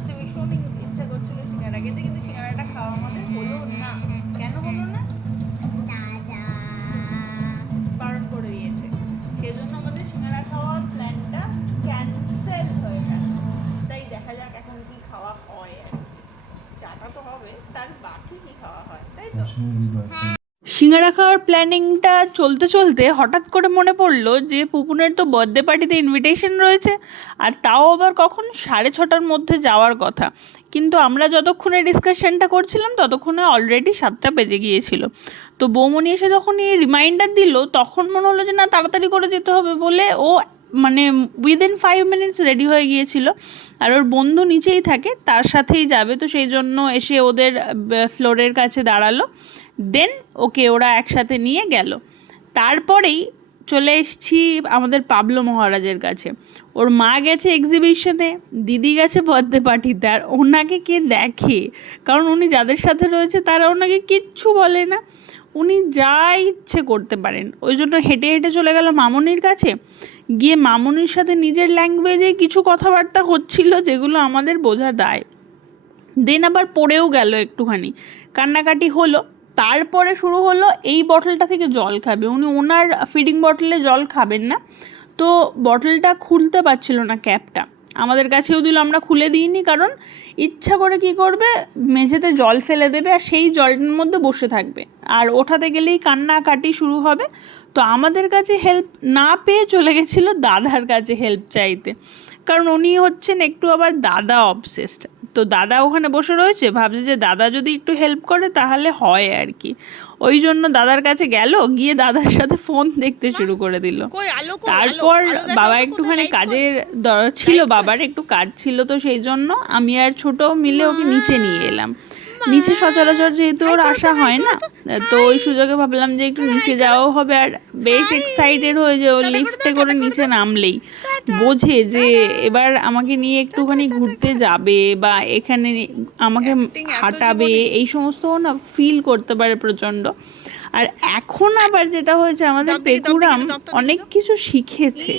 হচ্ছে ভীষণ ইচ্ছা করছিল সিঙ্গারা খেতে, কিন্তু সিঙ্গারাটা খাওয়া আমাদের হলো না। কেন হলো না? দাদা বারণ করে দিয়েছে, সেজন্য আমাদের সিঙ্গারা খাওয়ার প্ল্যানটা ক্যান্সেল হয়ে গেল। তাই দেখা যাক এখন কি খাওয়া হয়। আর চাটা তো হবে, তার বাকি কি খাওয়া হয়, তাই তো। সিঙ্গারা খাওয়ার প্ল্যানিংটা চলতে চলতে হঠাৎ করে মনে পড়লো যে পুপুনের তো বার্থডে পার্টিতে ইনভিটেশন রয়েছে, আর তাও আবার কখন 6:30টার মধ্যে যাওয়ার কথা। কিন্তু আমরা যতক্ষণে ডিসকাশনটা করছিলাম ততক্ষণে অলরেডি 7টা বেজে গিয়েছিল। তো বৌমনি এসে যখন এই রিমাইন্ডার দিল তখন মনে হলো যে না, তাড়াতাড়ি করে যেতে হবে বলে ও মানে উইদিন 5 মিনিটস রেডি হয়ে গিয়েছিল। আর ওর বন্ধু নিচেই থাকে, তার সাথেই যাবে, তো সেই জন্য এসে ওদের ফ্লোরের কাছে দাঁড়ালো। দেন ওকে ওরা একসাথে নিয়ে গেল। তারপরেই চলে এসেছি আমাদের পাবলো মহারাজের কাছে। ওর মা গেছে এক্সিবিশনে, দিদি গেছে বার্থডে পার্টিতে, আর ওনাকে কে দেখে, কারণ উনি যাদের সাথে রয়েছে তারা ওনাকে কিচ্ছু বলে না, উনি যা ইচ্ছে করতে পারেন। ওই জন্য হেঁটে হেঁটে চলে গেল মামনির কাছে, গিয়ে মামনির সাথে নিজের ল্যাঙ্গুয়েজে কিছু কথাবার্তা হচ্ছিল যেগুলো আমাদের বোঝা দায়। দেন আবার পড়েও গেল একটুখানি, কান্নাকাটি হলো। তারপরে শুরু হলো এই বটলটা থেকে জল খাবে, উনি ওনার ফিডিং বটলে জল খাবেন না, তো বটলটা খুলতে পারছিল না, ক্যাপটা আমাদের কাছেও দিল, আমরা খুলে দিইনি, কারণ ইচ্ছা করে কি করবে, মেঝেতে জল ফেলে দেবে আর সেই জলটার মধ্যে বসে থাকবে, আর ওঠাতে গেলেই কান্নাকাটি শুরু হবে। তো আমাদের কাছে হেল্প না পেয়ে চলে গেছিলো দাদার কাছে হেল্প চাইতে, কারণ উনি হচ্ছেন একটু আবার দাদা অবসেসড। তো দাদা ওখানে বসে রয়েছে, ভাবছে যে দাদা যদি একটু হেল্প করে তাহলে হয় আর কি। ওই জন্য দাদার কাছে গেল, গিয়ে দাদার সাথে ফোন দেখতে শুরু করে দিল। তারপর বাবা একটুখানি কাজের ছিল, বাবার একটু কাজ ছিল, তো সেই জন্য আমি আর ছোট মিলে ওকে নিচে নিয়ে এলাম। নিচে সচরাচর যেহেতু ওর আসা হয় না, তো ওই সুযোগে ভাবলাম যে একটু নিচে যাওয়াও হবে। আর বেশ এক্সাইটেড হয়ে যে ও লিফটে করে নিচে নামলেই বোঝে যে এবার আমাকে নিয়ে একটুখানি ঘুরতে যাবে বা এখানে আমাকে হাঁটাবে, এই সমস্ত না ফিল করতে পারে প্রচণ্ড। আর এখন আবার যেটা হয়েছে, আমাদের পেকুরাম অনেক কিছু শিখেছে,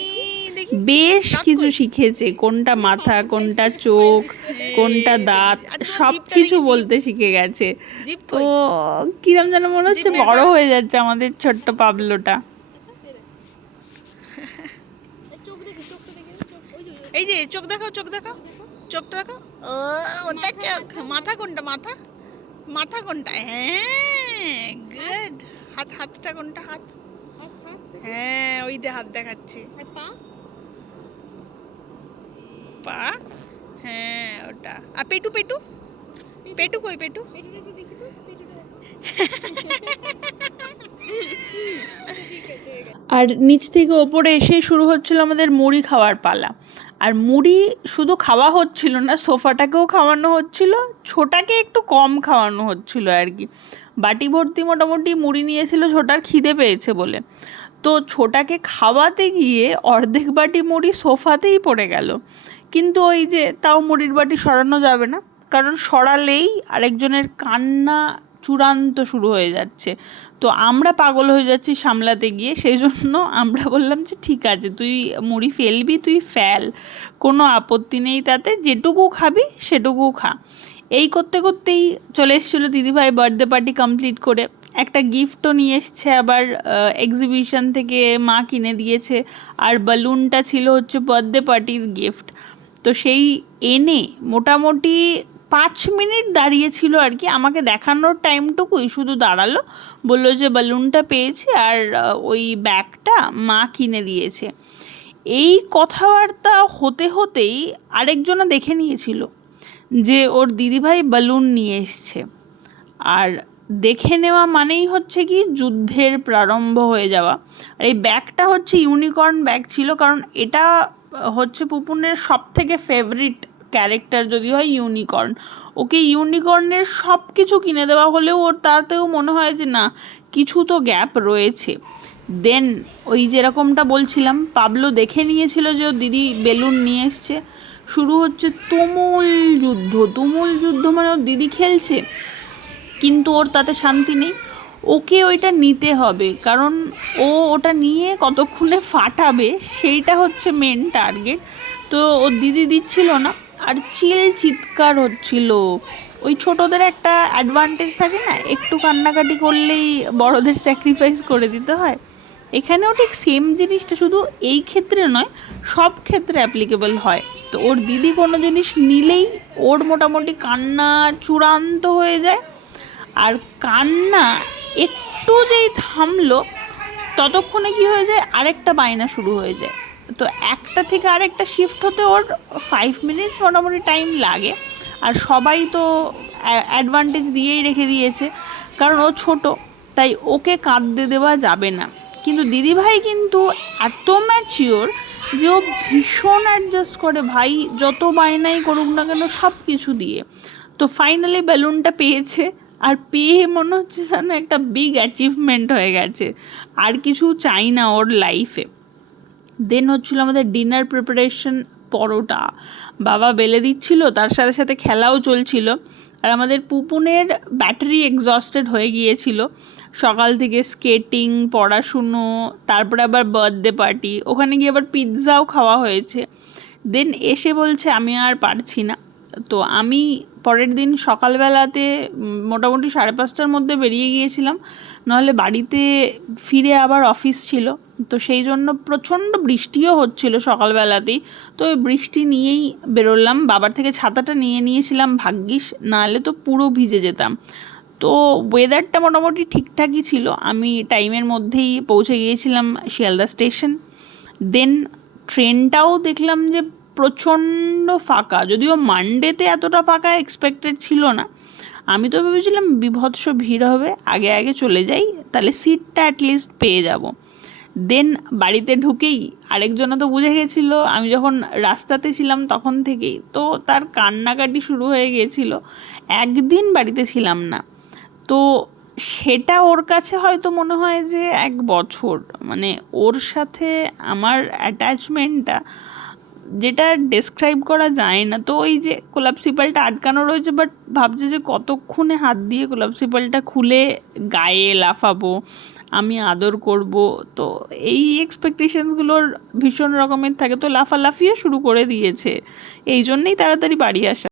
বেশ কিছু শিখেছে, কোনটা মাথা, কোনটা চোখ, কোনটা দাঁত, সব কিছু বলতে শিখে গেছে। তো কিরম যেন মনে হচ্ছে বড় হয়ে যাচ্ছে আমাদের ছোট্ট পাবলোটা। এই যে চোখ দেখাও, চোখ দেখাও, চোখটা দেখাও। ও ওটা চোখ। মাথা কোনটা? মাথা, মাথা কোনটা? হ্যাঁ গুড। হাত, হাতটা কোনটা? হাত, হ্যাঁ ওই যে হাত দেখাচ্ছে। পা, হ্যাঁ ওটা। আর পেটু, পেটু, পেটু কই? পেটু আর নিচ থেকে ওপরে এসে শুরু হচ্ছিল আমাদের মুড়ি খাওয়ার পালা। আর মুড়ি শুধু খাওয়া হচ্ছিল না, সোফাটাকেও খাওয়ানো হচ্ছিল, ছোটাকে একটু কম খাওয়ানো হচ্ছিল আর কি। বাটি ভর্তি মোটামুটি মুড়ি নিয়েছিল ছোটার খিদে পেয়েছে বলে, তো ছোটাকে খাওয়াতে গিয়ে অর্ধেক বাটি মুড়ি সোফাতেই পড়ে গেল। কিন্তু ওই যে তাও মুড়ির বাটি সরানো যাবে না, কারণ সরালেই আরেকজনের কান্না চূড়ান্ত শুরু হয়ে যাচ্ছে। তো আমরা পাগল হয়ে যাচ্ছি সামলাতে গিয়ে, সেই জন্য আমরা বললাম যে ঠিক আছে, তুই মুড়ি ফেলবি তুই ফেল, কোনো আপত্তি নেই তাতে, যেটুকু খাবি সেটুকু খা। এই করতে করতেই চলে এসেছিলো দিদিভাই বার্থডে পার্টি কমপ্লিট করে, একটা গিফটও নিয়ে এসছে আবার এক্সিবিশন থেকে, মা কিনে দিয়েছে, আর বালুনটা ছিল হচ্ছে বার্থডে পার্টির গিফট। তো সেই এনে মোটামুটি 5 মিনিট দাঁড়িয়েছিল আর কি, আমাকে দেখানোর টাইমটুকুই শুধু দাঁড়ালো, বললো যে বালুনটা পেয়েছি আর ওই ব্যাগটা মা কিনে দিয়েছে। এই কথাবার্তা হতে হতেই আরেকজনা দেখে নিয়েছিল যে ওর দিদিভাই বালুন নিয়ে এসছে, আর দেখে নেওয়া মানেই হচ্ছে কি যুদ্ধের প্রারম্ভ হয়ে যাওয়া। আর এই ব্যাগটা হচ্ছে ইউনিকর্ন ব্যাগ ছিল, কারণ এটা হচ্ছে পুপুনের সব থেকে ফেভারিট ক্যারেক্টার যদি হয় ইউনিকর্ন। ওকে ইউনিকর্নের সব কিছু কিনে দেওয়া হলেও ওর তাতেও মনে হয় যে না, কিছু তো গ্যাপ রয়েছে। দেন ওই যেরকমটা বলছিলাম, পাবলো দেখে নিয়েছিল যে ওর দিদি বেলুন নিয়ে এসছে, শুরু হচ্ছে তুমুল যুদ্ধ। তুমুল যুদ্ধ মানে ওর দিদি খেলছে, কিন্তু ওর তাতে শান্তি নেই, ওকে ওইটা নিতে হবে, কারণ ও ওটা নিয়ে কতক্ষণে ফাটাবে সেইটা হচ্ছে মেন টার্গেট। তো ওর দিদি দিচ্ছিল না, আর চিৎকার হচ্ছিল। ওই ছোটদের একটা অ্যাডভান্টেজ থাকে না, একটু কান্নাকাটি করলেই বড়দের স্যাক্রিফাইস করে দিতে হয়, এখানেও ঠিক সেম জিনিসটা, শুধু এই ক্ষেত্রে নয় সব ক্ষেত্রে অ্যাপ্লিকেবল হয়। তো ওর দিদি কোনো জিনিস নিলেই ওর মোটামুটি কান্না চূড়ান্ত হয়ে যায়। আর কান্না একটু যেই থামলো ততক্ষণে কি হয়ে যায়, আরেকটা বায়না শুরু হয়ে যায়। তো একটা থেকে আরেকটা শিফট হতে ওর 5 মিনিটস মোটামুটি টাইম লাগে। আর সবাই তো অ্যাডভান্টেজ দিয়েই রেখে দিয়েছে, কারণ ও ছোট, তাই ওকে কাঁদতে দেওয়া যাবে না। কিন্তু দিদিভাই কিন্তু এত ম্যাচিওর যে ও ভীষণ অ্যাডজাস্ট করে ভাই, যত বায়নাই করুক না কেন সব কিছু দিয়ে। তো ফাইনালি বেলুনটা পেয়েছে, আর পেয়ে মনে হচ্ছে যেন একটা বিগ অ্যাচিভমেন্ট হয়ে গেছে, আর কিছু চাই না ওর লাইফে। দেন হচ্ছিল আমাদের ডিনার প্রিপারেশন, পরোটা বাবা বেলে দিচ্ছিল, তার সাথে সাথে খেলাও চলছিল। আর আমাদের পুপুনের ব্যাটারি এক্সস্টেড হয়ে গিয়েছিল সকাল থেকে, স্কেটিং, পড়াশুনো, তারপরে আবার বার্থডে পার্টি, ওখানে গিয়ে আবার পিৎজাও খাওয়া হয়েছে। দেন এসে বলছে আমি আর পারছি না। তো আমি পরের দিন সকালবেলাতে মোটামুটি 5:30টার মধ্যে বেরিয়ে গিয়েছিলাম, নাহলে বাড়িতে ফিরে আবার অফিস ছিল। তো সেই জন্য প্রচণ্ড বৃষ্টিও হচ্ছিল সকালবেলাতেই, তো ওই বৃষ্টি নিয়েই বেরোলাম। বাবার থেকে ছাতাটা নিয়ে নিয়েছিলাম ভাগ্যিস, নাহলে তো পুরো ভিজে যেতাম। তো ওয়েদারটা মোটামুটি ঠিকঠাকই ছিল, আমি টাইমের মধ্যেই পৌঁছে গিয়েছিলাম শিয়ালদা স্টেশন। দেন ট্রেনটাও দেখলাম যে প্রচণ্ড ফাঁকা, যদিও মানডেতে এতটা ফাঁকা এক্সপেক্টেড ছিল না। আমি তো ভেবেছিলাম বিভৎস ভিড় হবে, আগে আগে চলে যাই, তাহলে সিটটা অ্যাটলিস্ট পেয়ে যাব। দেন বাড়িতে ঢুকেই আরেকজনও তো বুঝে গেছিলো আমি যখন রাস্তাতে ছিলাম তখন থেকেই, তো তার কান্নাকাটি শুরু হয়ে গিয়েছিল। একদিন বাড়িতে ছিলাম না, তো সেটা ওর কাছে হয়তো মনে হয় যে 1 বছর। মানে ওর সাথে আমার অ্যাটাচমেন্টটা যেটা ডেসক্রাইব করা যায় না। তো ওই যে কোলাপসিপালটা আটকানো রয়েছে, বাট ভাবছে যে কতক্ষণে হাত দিয়ে কোলাপসিপালটা খুলে গায়ে লাফাবো, আমি আদর করব। তো এই এক্সপেকটেশনসগুলোর ভীষণ রকমের থাকে, তো লাফালাফিও শুরু করে দিয়েছে, এই জন্যেই তাড়াতাড়ি বাড়ি আসা।